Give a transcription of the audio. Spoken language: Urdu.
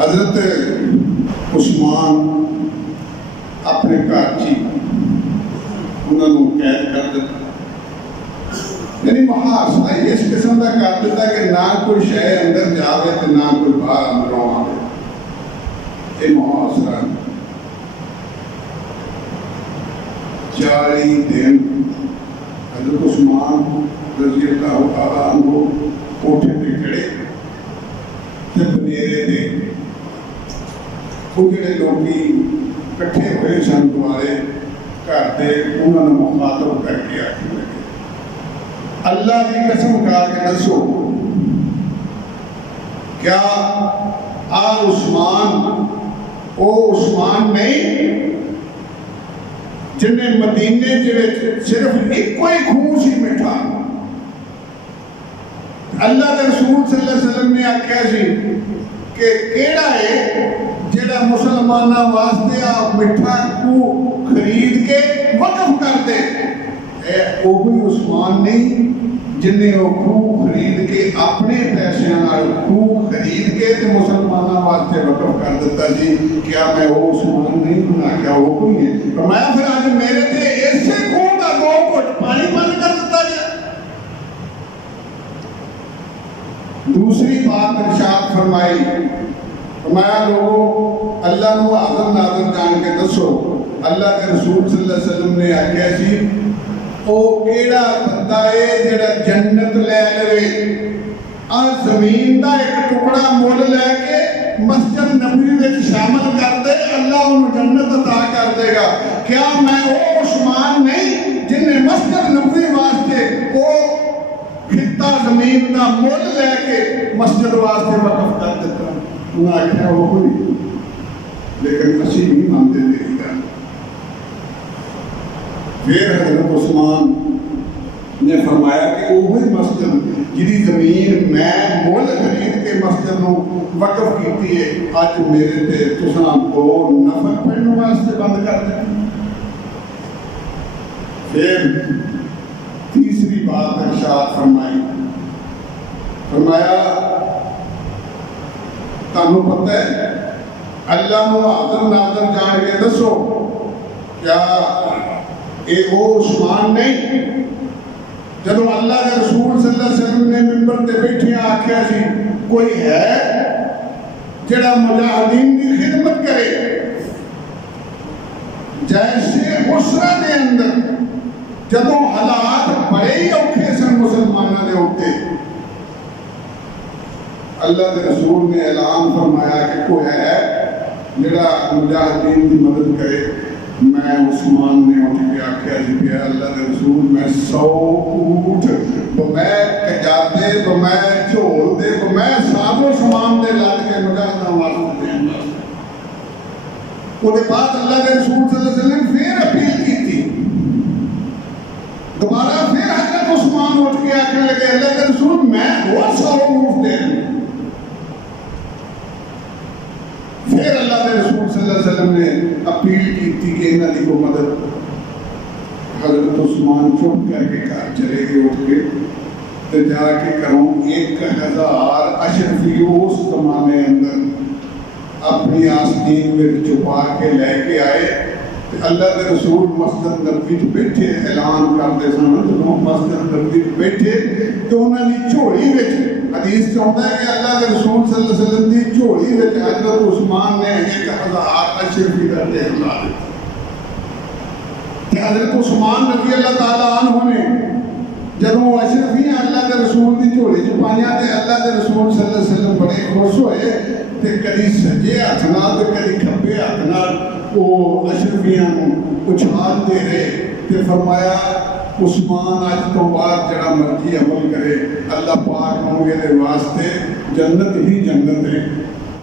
حضرت عثمان اپنے گھر چی انہوں نے قید کر دیتا، یعنی محاصرہ اس قسم کا کر دیتا کہ نہ کوئی شے اندر جاوے تو نہ کوئی باہر اندروں آوے. یہ محاصرہ 40 دن حضرت عثمان رضی اللہ تعالیٰ عنہ کوٹھے پہ کھڑے تے بنیرے دے وہ جڑے لوگی کٹھے ہوئے سن دوارے گھر دے انہوں نے مخاطب کر کے آخر لگے اللہ کی قسم کھا کے دسو کیا عثمان او عثمان نہیں جن نے مدینے صرف ایک کوئی خون سی مٹھا اللہ کے رسول صلی اللہ علیہ وسلم نے آخیا سی کہ کیڑا ہے جڑا مسلمانوں واسطے مٹھا کو خرید کے وقف کر دے. وہی عثمان نہیں جن نے وہ خوہ خرید کے اپنے پیسے خوہ خرید کے مسلمانوں واسطے وقف کر دیتا جی. کیا میں وہ عثمان نہیں بنا؟ کیا وہ کوئی ہے؟ فرمایا پھر آج میرے تے ایسے خوہ کا 2 گھٹ پانی بند کر دیتا گیا. دوسری بات ارشاد فرمائی، فرمایا لوگوں اللہ نو اعظم ناظر جان کے دسو اللہ کے رسول صلی اللہ علیہ وسلم نے آخیا سی او کیڑا بندہ ہے جڑا جنت لے لے زمین دا ایک ٹکڑا مول لے کے مسجد نبوی وچ شامل کر دے اللہ انہوں جنت عطا کر دے گا. کیا میں وہ عثمان نہیں جن نے مسجد نبوی واسطے وہ خطہ زمین دا مول لے کے مسجد واسطے وقف کر دیتا؟ انہوں نے آخیا وہ کوئی لیکن اسی نہیں مانتے میری گل. پھر حضرت عثمان نے فرمایا کہ وہی مسجد جی زمین میں مول خرید کے مسجد نو وقف کیتی ہے اج میرے تے تساں 2 نفر پڑھنے واسطے بند کر دیں. پھر تیسری بات ارشاد فرمائی، فرمایا تانوں پتہ ہے اللہ نو اعظم ناظر جان کے دسو کیا اے وہ عثمان نہیں جدو اللہ کے رسول صلی اللہ علیہ وسلم نے ممبر تے بیٹھے آکھیا سی کوئی ہے جڑا مجاہدین کی خدمت کرے جیسے اسرا دے اندر جدو حالات بڑے ہی اوکھے سن مسلمانوں نے ہوتے اللہ کے رسول نے اعلان فرمایا کہ کوئی ہے جڑا مجاہدین کی مدد کرے. میں عثمان نے اٹھ کے آخیا جی پیا اللہ کے رسول میں 100 اونٹ میں کجادے میں جھول دے میں سازو سامان دے لگ کے مجاہداں واسطے دینا. وہ بعد اللہ کے رسول صلی اللہ علیہ وسلم پھر اپیل کی تھی دوبارہ. پھر حضرت عثمان اٹھ کے آخنے لگے اللہ کے رسول میں اور 100 اونٹ دے دوں. پھر اللہ کے رسول صلی اللہ علیہ وسلم نے اپیل کی تھی کہ انہوں نے کو مدد. حضرت عثمان چپ کر کے گھر چلے گئے اٹھ کے تو جا کے کروں 1000 اشرفی اس زمانے اندر اپنی آستین میں چھپا کے لے کے آئے. اللہ کے رسول مسجد نبوی بیٹھے اعلان کرتے سن جب مسجد نبوی بیٹھے تو انہوں نے جھولی وچ حدیث چاہتا ہے کہ اللہ کے رسول صلی اللہ علیہ وسلم کی جھولی وچ حضرت عثمان نے 1000 اشرفی کا تیل لا دیا. حضرت عثمان رضی اللہ تعالیٰ عنہ نے جب وہ اشرفیاں اللہ کے رسول کی جھولی چ پائیاں تے اللہ کے رسول صلی اللہ علیہ وسلم بڑے خوش ہوئے تے کدی سجے ہاتھ نال تے کدی کھبے ہاتھ نال وہ اشرفیاں اچھالتے رہے تے فرمایا عثمان آج تو بعد جڑا مرضی عمل کرے اللہ پاک ہوں گے دے واسطے جنت ہی جنت ہے.